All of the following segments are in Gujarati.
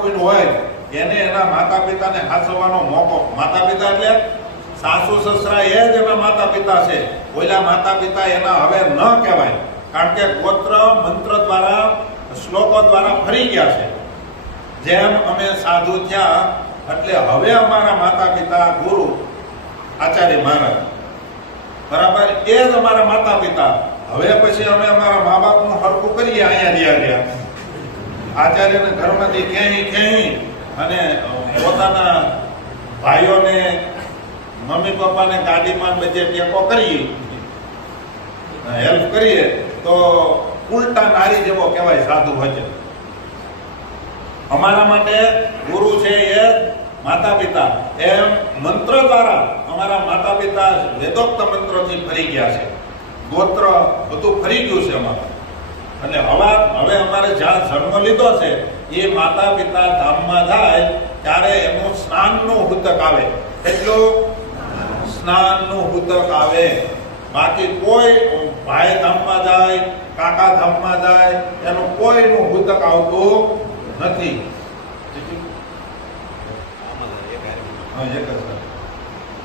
કોઈનું હોય એને એના માતા પિતાને હાચવવાનો મોકો, માતા પિતા એટલે સાસુ સસરા એ જ એના માતા પિતા છે. ઓલા માતા પિતા એના હવે ન કહેવાય, કારણ કે ગોત્ર મંત્ર દ્વારા શ્લોકો દ્વારા ફરી ગયા છે. જેમ અમે સાધુ થયા એટલે હવે અમારા માતા પિતા ગુરુ આચાર્ય મહારાજ બરાબર એ જ અમારા માતા પિતા. હવે પછી અમે અમારા મા બાપનું હરખું કરીએ અહીંયા રહ્યા આચાર્યને ઘરમાંથી ક્યાંય અને પોતાના ભાઈઓને મમ્મી પપ્પાને ગાડીમાં બધે ટેકો કરીએ, હેલ્પ કરીએ તો ઉલટા નારી જેવો કહેવાય સાધુ હજે. અમારા માટે ગુરુ છે એ માતા પિતા. એમ મંત્ર દ્વારા અમારા માતા પિતા વેદોક્ત મંત્રોથી ફરી ગયા છે. ગોત્ર બધું ફરી ગયું છે અમારું. એટલે હવે અમારે જ્યાં જન્મ લીધો છે એ માતા પિતા ધામમાં જાય ત્યારે એનું સ્નાનનું હુતક આવે. એટલું સ્નાનનું હુતક આવે. બાકી કોઈ ભાઈ ધામમાં જાય, કાકા ધામમાં જાય, એનું કોઈનું હુતક આવતું નથી.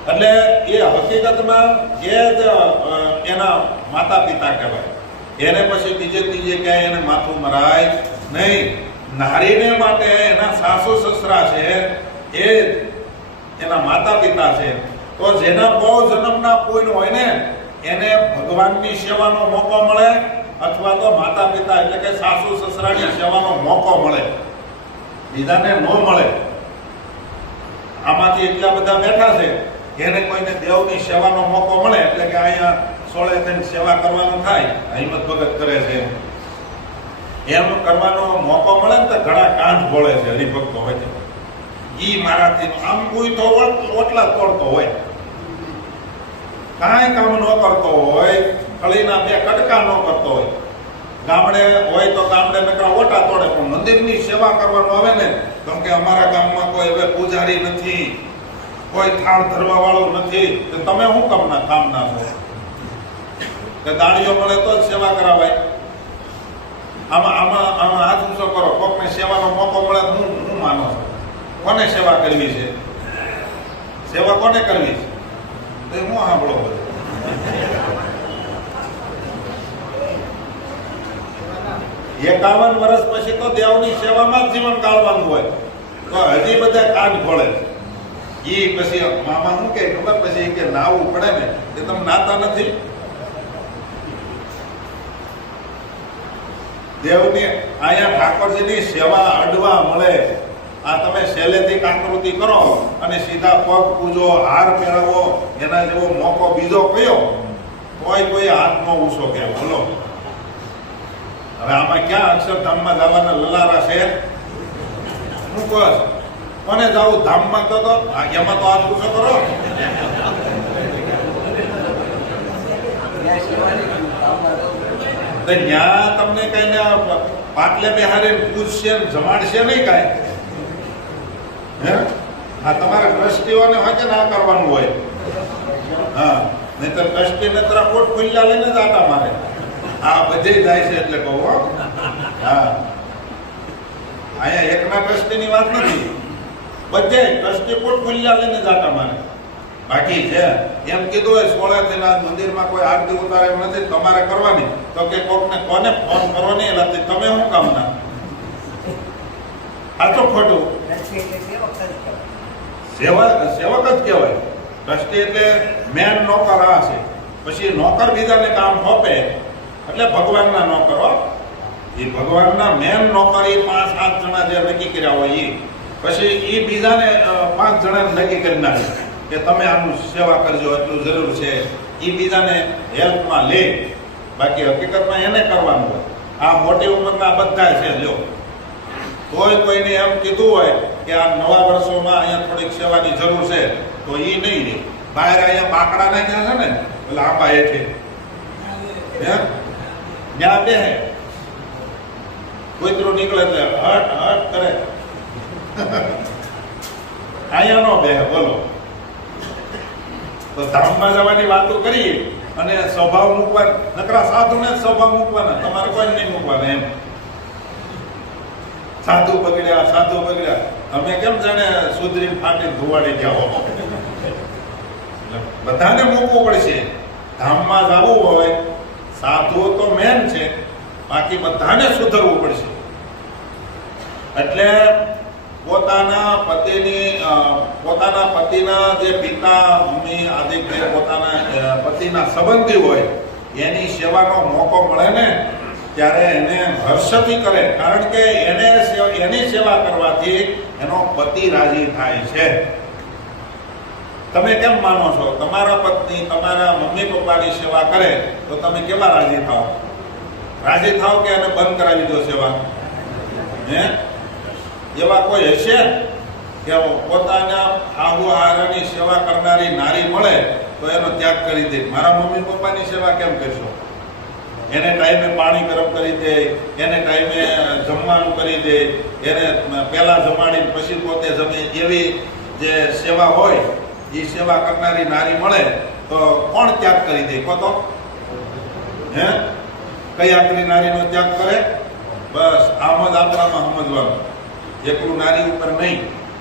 એટલે એ હકીકતમાં એ જ એના માતા પિતા કહેવાય. એને પછી ત્રીજે ક્યાંય એને માથું મરાય નહીં. નારીને માટે એના સાસુ સસરા છે એ એના માતા પિતા છે. તો જેના બહુ જન્મના પુણ્ય હોય ને એને ભગવાનની સેવાનો મોકો મળે, અથવા તો માતા પિતા એટલે કે સાસુ સસરાની સેવાનો મોકો મળે, બીજાને ન મળે. આમાંથી એટલા બધા બેઠા છે એને કોઈને દેવની સેવાનો મોકો મળે એટલે કે અહીંયા સોળે થઈને સેવા કરવાનું થાય, હિંમત ભગત કરે છે એમ કરવાનો મોકો મળે ને તો ઘણા કાંઠ બોલે છે હરિભક્તો હોય છે. ઈ મારાથી આમ કોઈ તો ઓટલા તોડતો હોય, કાંઈ કામ ન કરતો હોય, કળીના બે કટકા ન કરતો હોય, ગામડે હોય તો ગામડે નકરા ઓટા તોડે, પણ મંદિરની સેવા કરવાનું આવે ને કેમ કે અમારા ગામમાં કોઈ હવે પૂજારી નથી, કોઈ થાળ ધરવા વાળું નથી, તો તમે શું કામના કામના છો? કે દાણીઓ મળે તો જ સેવા કરાવાય. આમાં હાથ ઊંચો કરો, કોકને સેવાનો મોકો મળે તો હું માનો છો? કોને સેવા કરવી છે? સેવા કોને કરવી છે? તો હું સાંભળો બધું. 51 વર્ષ પછી તો દેવની સેવામાં જ જીવન કાઢવાનું હોય, તો હજી બધા કાન ખોળે છે. ઈ પછી મામા શું કે ખબર, પછી કે નાવું પડે ને તે તમે નાતા નથી. દેવની અહીંયા ઠાકોરજીની સેવા અડવા મળે. આ તમે સહેલેથી કાકૃતિ કરો અને સીધા પગ પૂજો, હાર મેળવો, એના જેવો મોકો બીજો કયો કોઈ હાથનો ઊંચો કે બોલો. હવે આમાં ક્યાં અક્ષરધામમાં જવાના લલારા છે? હું કહું કોને જાવું ધામમાં? તો એમાં તો હાથ ઊંચો કરો. ત્યાં તમને કઈ પાટલે બેહારે પૂછશે જમાડશે નહીં કાંઈ. હે આ તમારા ટ્રસ્ટીઓને હોય ના કરવાનું હોય. હા, નહીં તો ટ્રસ્ટી ને તરફ પોટ ખુલ્લા લઈને જ આટા મારે. આ બધે જાય છે એટલે કહું. હા, અહીંયા એકના ટ્રસ્ટીની વાત નથી, બધે ટ્રસ્ટી પોટ ખુલ્લા લઈને જ આટા મારે. બાકી છે એમ કીધું હોય 16 થઈને મંદિરમાં કોઈ આરતી ઉતારે એમ નથી, તમારે કરવાની. તો કે કોકને કોને ફોન કરો નહીં એટલે તમે શું કામ ના? આ તો ખોટું. સેવક જ કહેવાય. ટ્રસ્ટી એટલે મેન નોકર આ છે. પછી નોકર બીજાને કામ સોંપે એટલે ભગવાનના નોકરો. એ ભગવાનના મેન નોકર એ 5-7 જણા જે નક્કી કર્યા હોય એ પછી એ બીજાને 5 જણાને નક્કી કરી નાખે કે તમે આનું સેવા કરજો, એટલું જરૂર છે. એ બીજાને હેલ્પમાં લે. બાકી હકીકતમાં એને કરવાનું હોય. આ મોટી ઉંમરના બધા છે. જો કોઈને એમ કીધું હોય કે આ નવા વર્ષોમાં અહીંયા થોડીક સેવાની જરૂર છે તો એ નહીં રહે. બહાર અહીંયા બાકડા નાખ્યા છે ને એટલે આંબા હેઠે ત્યાં બે કૂતરું નીકળે એટલે હટ હટ કરે. અહીંયા નો બે બોલો. તો ધામમાં જવાની વાતો કરીએ અને સ્વભાવ મૂકવા, નકરા સાધુને સ્વભાવ મૂકવાના, તમારે કોઈ નહીં મૂકવાના એમ. સાધુ બગડ્યા તમે કેમ જાણે સુધરી ફાટી ધુવાડી ગયા હો. એટલે બધાને મૂકવું પડશે. ધામમાં જવું હોય સાધુ તો મેન છે, બાકી બધાને સુધરવું પડશે. એટલે પોતાના પતિના જે પિતા મમ્મી આદિ પોતાના પતિના સંબંધી હોય એની સેવાનો મોકો મળે ને ત્યારે એને હર્ષથી કરે, કારણ કે એની સેવા કરવાથી એનો પતિ રાજી થાય છે. તમે કેમ માનો છો? તમારા પત્ની તમારા મમ્મી પપ્પાની સેવા કરે તો તમે કેવા રાજી થાવ? રાજી થાવ કે એને બંધ કરાવી દો સેવા? હે? એવા કોઈ હશે કે પોતાના આહુ આહારની સેવા કરનારી નારી મળે તો એનો ત્યાગ કરી દે? મારા મમ્મી પપ્પાની સેવા કેમ કરશો? એને ટાઈમે પાણી ગરમ કરી દે, એને ટાઈમે જમવાનું કરી દે, એને પહેલા જમાડી પછી પોતે જમે, એવી જે સેવા હોય એ સેવા કરનારી નારી મળે તો કોણ ત્યાગ કરી દે? કહો તો. હે? કઈ આખરી નારીનો ત્યાગ કરે? બસ આમ જ આપણામાં સમજવાનું, એકલું નારી ઉપર નહીં.